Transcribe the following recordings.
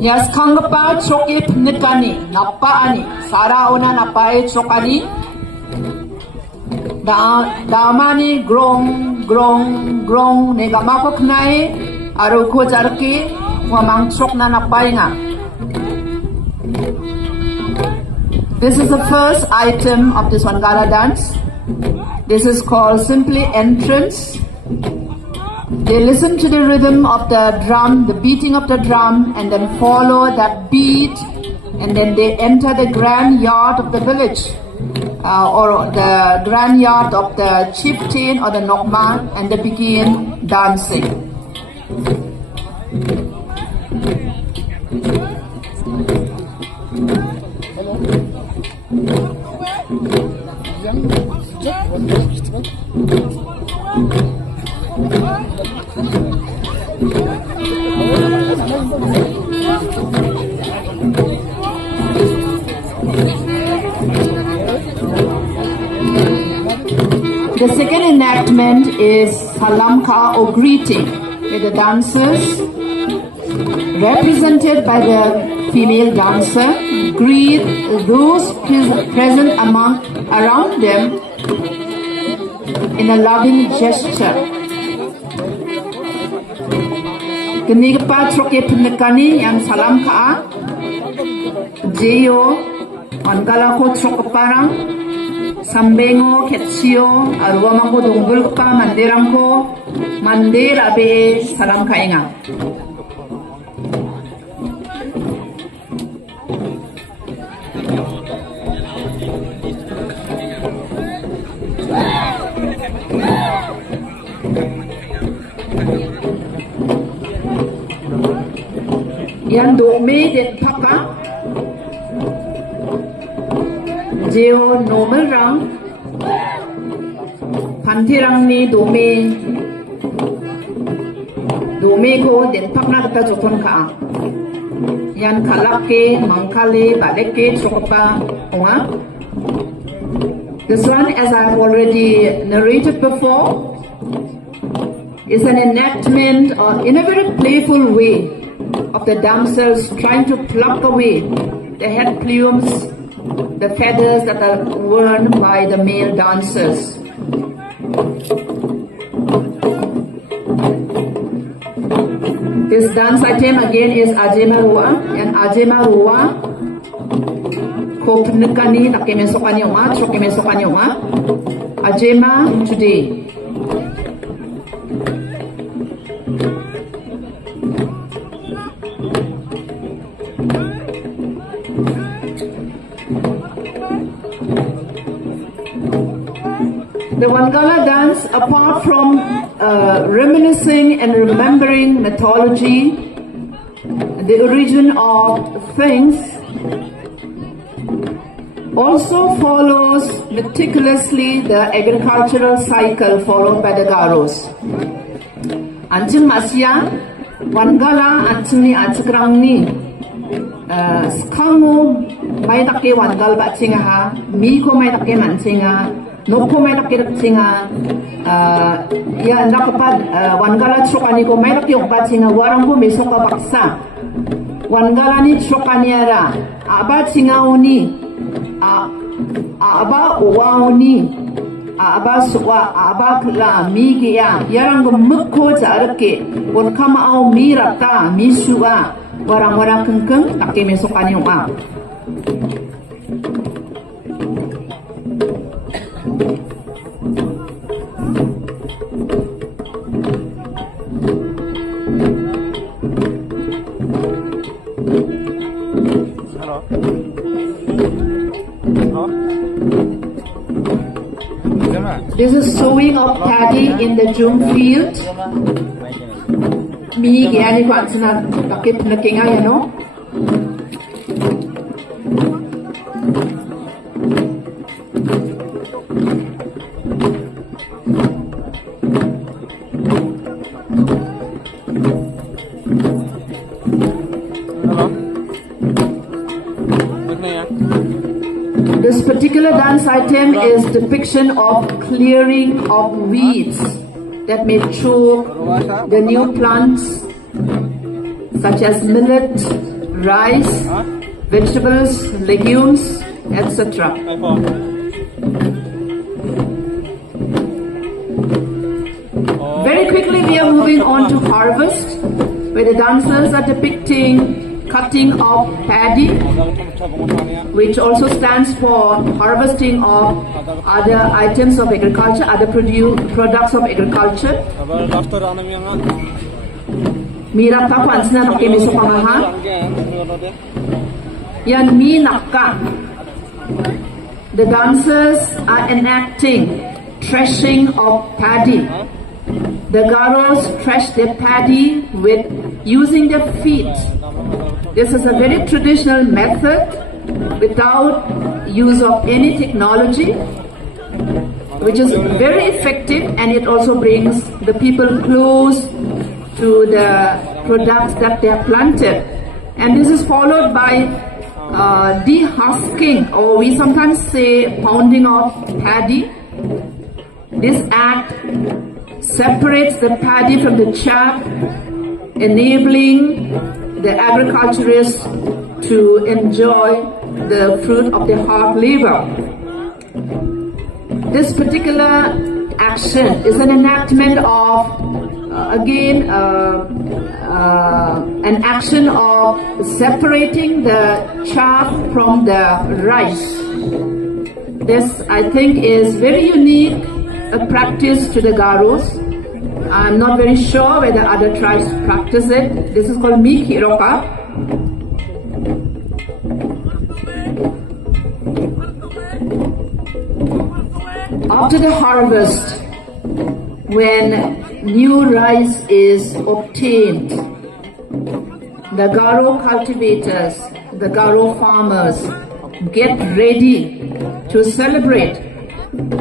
Yes, kangpa chokip nikani, napaani, sarauna napai chokani, damani grong, nega makok nai, aruko jarki, wamang chok na napai nga. This is the first item of this wangala dance. This is called simply entrance. They listen to the rhythm of the drum, the beating of the drum, and then follow that beat, and then they enter the grand yard of the village, or the grand yard of the chieftain or the nokma, and they begin dancing. The second enactment is salamka or greeting, where the dancers, represented by the female dancer, greet those present around them in a loving gesture. Kenigpa troke penekani yang salam ka, jeyo, wangala ko troke parang, sambengo ketio, aruamang ko dungbul pa mandirang ko, mandir abe salam ka inga. Yan dome den papa jeo normal rang pantirang ni dome ko den pakna kata joton ka yan kalake mangkale baleke chokopa onga. This one, as I have already narrated before, is an enactment in a very playful way of the damsels trying to pluck away the head plumes, the feathers that are worn by the male dancers. This dance item again is Ajema Rua, and Ajema Rua ko pnekani takemesokani uma, chokemesokani uma. Ajema today. The wangala dance, apart from reminiscing and remembering mythology, the origin of things, also follows meticulously the agricultural cycle followed by the Garos. Anjing masya, wangala anjing ni anjikrang ni, skangu may take wangal ba chinga ha, miko may take manchinga, noko may take chinga, ya nakapad wangala chokani ko may take ba chinga, warang ko may soka baksa, wangala ni chokani ara, aba chinga uni, aba uwauni, aba suwa, aba kla migi ya, yarang ko mukko jarake, on kama au mirata, misua, warang kengkeng, take mesokani yung This is sowing of paddy in the June field. Mi gani ko ansana takip na kinga yano. This particular dance item is depiction of clearing of weeds that may choke the new plants such as millet, rice, vegetables, legumes, etc. Very quickly we are moving on to harvest, where the dancers are depicting cutting of paddy, which also stands for harvesting of other items of agriculture, other products of agriculture. Mira pa kwansna na kemi sa pamahan. Yan mi nakka. The dancers are enacting threshing of paddy. The Garos thresh their paddy with using their feet. This is a very traditional method without use of any technology, which is very effective, and it also brings the people close to the products that they have planted. And this is followed by dehusking, or we sometimes say pounding of paddy. This act separates the paddy from the chaff, enabling the agriculturists to enjoy the fruit of their hard labor. This particular action is an enactment of, an action of separating the chaff from the rice. This, I think, is very unique, a practice to the Garos. I'm not very sure whether other tribes practice it. This is called Mikiroka. After the harvest, when new rice is obtained, the Garo cultivators, the Garo farmers get ready to celebrate,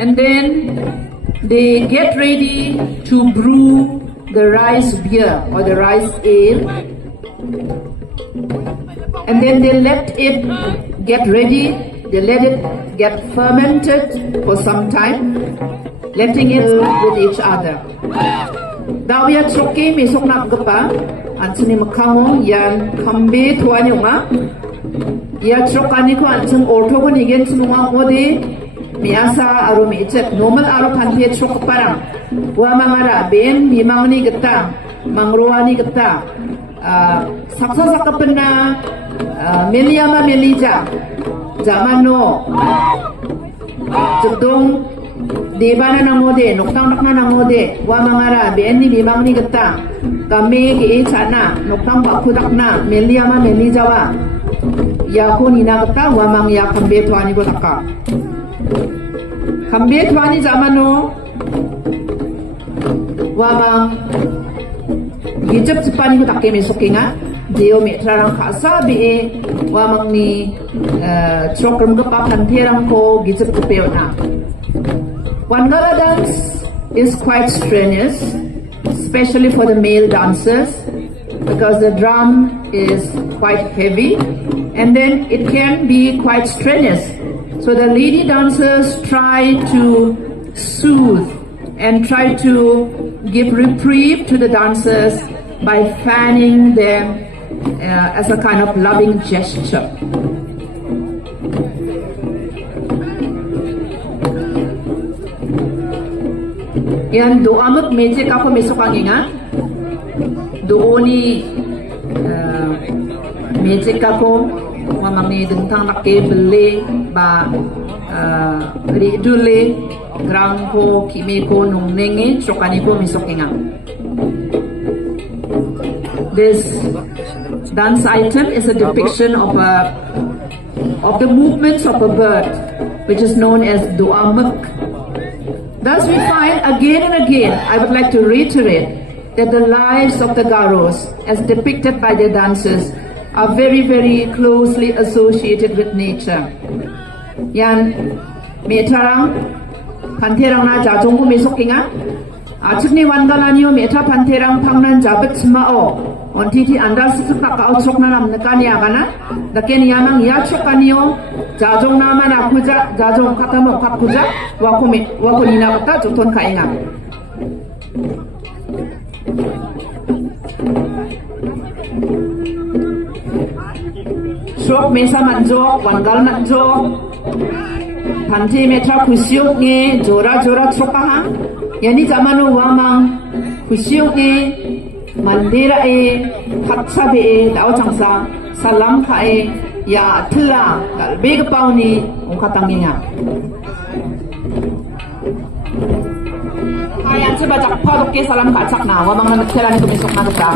and then they get ready to brew the rice beer or the rice ale, and then they let it get ready, they let it get fermented for some time, letting it with each other. Dawya choke misok nakgapa, ansini makamo yan kambe tuanyo nga, ya chokani ko ansing orto ko nigen sununga ode, miasa aro micet normal aro kanti chok parang wa mangara ben mimangni geta mangroani geta saksa sakapena meliama melija zamano jedong debana nangode noktang nakna nangode wa mangara ben ni mimangni geta kame ke chana noktang bakudakna meliama melijawa ya ko nina geta wa mang ya kambe tuani ko taka kambe tuani zamano wamang gijep cepani ko takke mesokinga deo metrarang khasa be wamang ni chokram ko papanterang ko gijep kepeona. Wangala dance is quite strenuous, especially for the male dancers, because the drum is quite heavy, and then it can be quite strenuous. So the lady dancers try to soothe and try to give reprieve to the dancers by fanning them as a kind of loving gesture. Yan doamot meje kako mesokanginga dooni meje kako mamangni dentang nakke bele ba ridule grangko kimiko nungnenge chokaniko misokinga. This dance item is a depiction of the movements of a bird, which is known as doamuk. Thus we find again and again, I would like to reiterate, that the lives of the Garos, as depicted by their dances, are very, very closely associated with nature. Yan metarang panterang na jajong ko mesokinga. Achukni wangalanyo meta panterang pangnan jabat smao. Ontiti andal situk na kauchok na namnakan yakana. Daken yamang yachok kanyo jajong naman akuja jajong katamo kakuja wako nina kata joton kainga. Suok mesa manjok, wanggal manjok. Panti metra kusyuk ni jora-jora trokaha. Yani zamanu wamang kusyuk ni mandira patsabe dao changsa salam khae ya thla kalbe gapau ni ongkatanginya. Ayan coba jak padokke salam kacak na wamang na thla ni kumisok na gata.